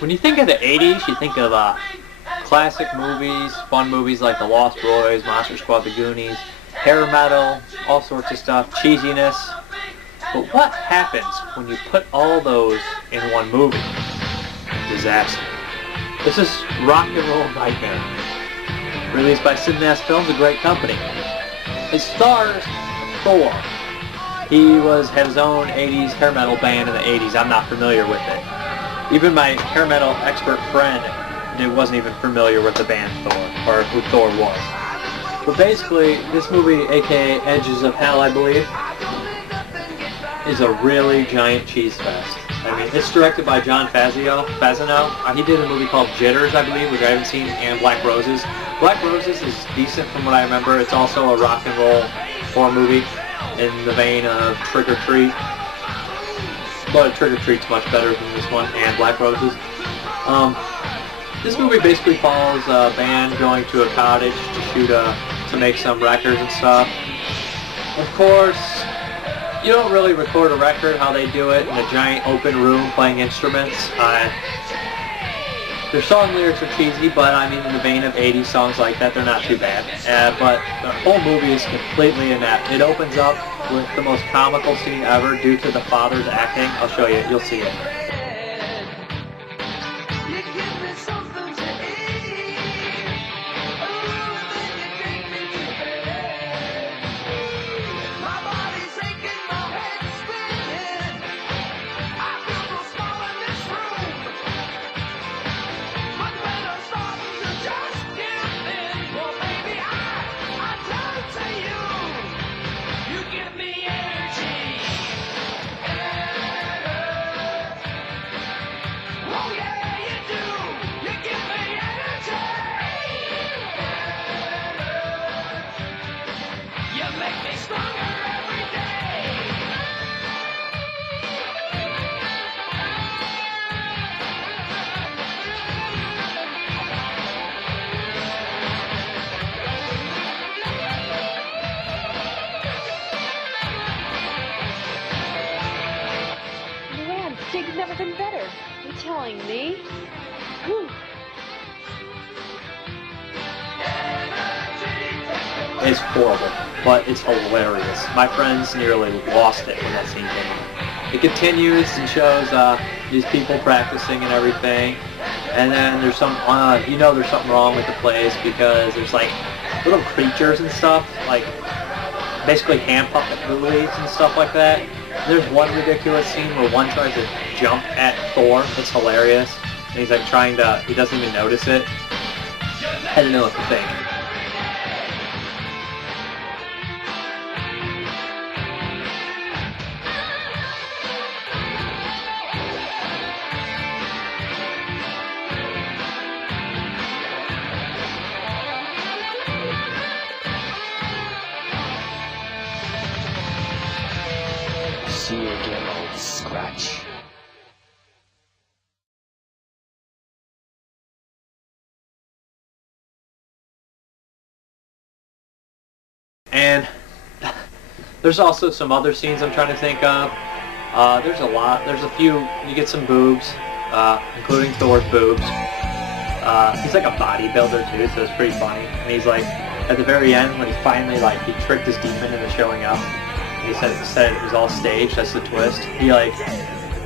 When you think of the 80s, you think of classic movies, fun movies like The Lost Boys, Monster Squad, The Goonies, hair metal, all sorts of stuff, cheesiness. But what happens when you put all those in one movie? Disaster. This is Rock and Roll Nightmare, released by Cinemax Films, a great company. It stars Thor. He had his own 80s hair metal band in the 80s. I'm not familiar with it. Even my hair metal expert friend wasn't even familiar with the band Thor, or who Thor was. But basically, this movie, aka Edges of Hell, I believe, is a really giant cheese fest. I mean, it's directed by John Fazio. He did a movie called Jitters, I believe, which I haven't seen, and Black Roses. Black Roses is decent from what I remember. It's also a rock and roll horror movie in the vein of Trick or Treat. But Trick or Treat's much better than this one, and Black Roses. This movie basically follows a band going to a cottage to make some records and stuff. Of course, you don't really record a record how they do it in a giant open room playing instruments. Their song lyrics are cheesy, but I mean in the vein of 80s songs like that, they're not too bad. But the whole movie is completely inept. It opens up with the most comical scene ever due to the father's acting. I'll show you, you'll see it. Things never been better. You telling me? Whew. It's horrible, but it's hilarious. My friends nearly lost it when that scene came on. It continues and shows these people practicing and everything, and then there's some, there's something wrong with the place because there's like little creatures and stuff, like basically hand puppet movies and stuff like that. There's one ridiculous scene where one tries to jump at Thor. It's hilarious. And he's like he doesn't even notice it. I don't know what to think. See you again, old scratch. And there's also some other scenes I'm trying to think of. There's a lot. There's a few. You get some boobs, including Thor's boobs. He's like a bodybuilder too, so it's pretty funny. And he's like, at the very end, when he finally he tricked his demon into showing up. He said it was all staged. That's the twist. He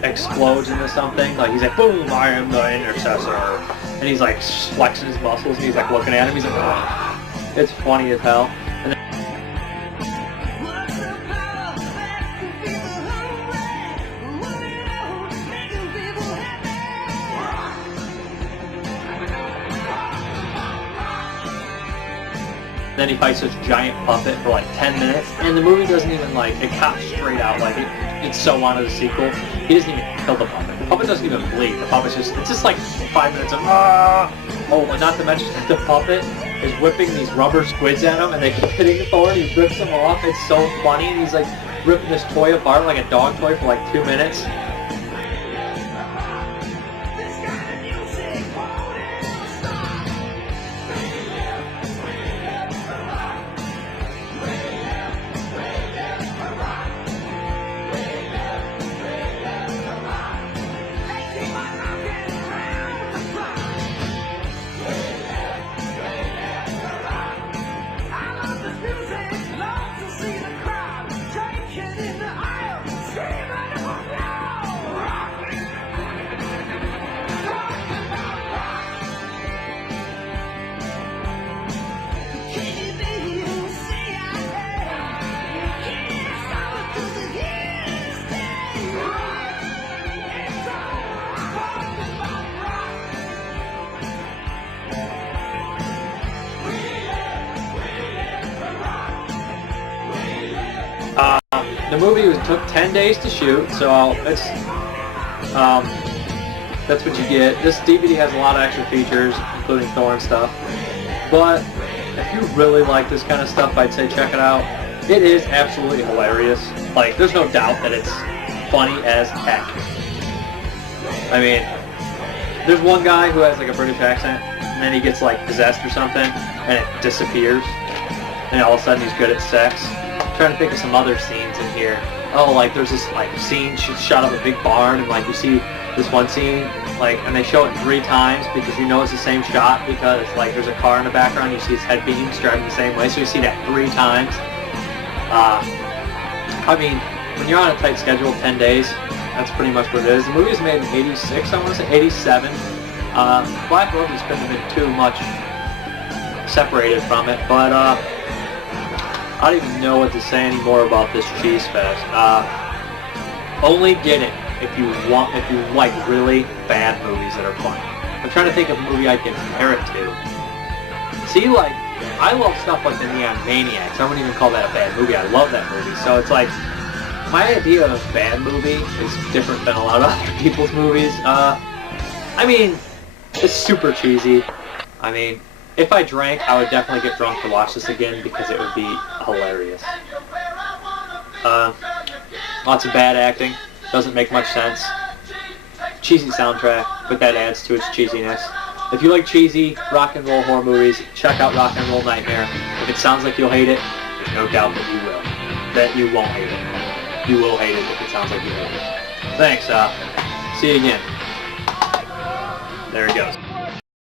explodes into something. He's like, boom! I am the intercessor. And he's like flexing his muscles, and he's like looking at him. He's like, oh. It's funny as hell. And then he fights this giant puppet for like 10 minutes, and the movie doesn't even it cuts straight out it's so on to the sequel. He doesn't even kill the puppet. The puppet doesn't even bleed. The puppet's it's just like 5 minutes of Oh, and not to mention the puppet is whipping these rubber squids at him, and they keep hitting Thor, and he rips them off. It's so funny, and he's ripping this toy apart like a dog toy for 2 minutes. movie took 10 days to shoot, so that's what you get. This DVD has a lot of extra features, including Thor and stuff. But if you really like this kind of stuff, I'd say check it out. It is absolutely hilarious. Like, there's no doubt that it's funny as heck. I mean, there's one guy who has like a British accent, and then he gets like possessed or something, and it disappears. And all of a sudden he's good at sex. I'm trying to think of some other scenes in here. Oh, like there's this like scene shot up a big barn, and like you see this one scene, like, and they show it 3 times because you know it's the same shot because like there's a car in the background, you see his head beams driving the same way, so you see that 3 times. I mean, when you're on a tight schedule, 10 days, that's pretty much what it is. The movie was made in '86, I want to say '87. Black Rover's couldn't have been too much separated from it, but I don't even know what to say anymore about this cheese fest. Only get it if you like really bad movies that are funny. I'm trying to think of a movie I can compare it to. See, like, I love stuff like The Neon Maniacs. I wouldn't even call that a bad movie. I love that movie. So it's like, my idea of a bad movie is different than a lot of other people's movies. I mean, it's super cheesy. I mean, if I drank, I would definitely get drunk to watch this again because it would be hilarious. Lots of bad acting. Doesn't make much sense. Cheesy soundtrack, but that adds to its cheesiness. If you like cheesy rock and roll horror movies, check out Rock and Roll Nightmare. If it sounds like you'll hate it, there's no doubt that you will. That you won't hate it. You will hate it if it sounds like you hate it. Thanks, see you again. There it goes.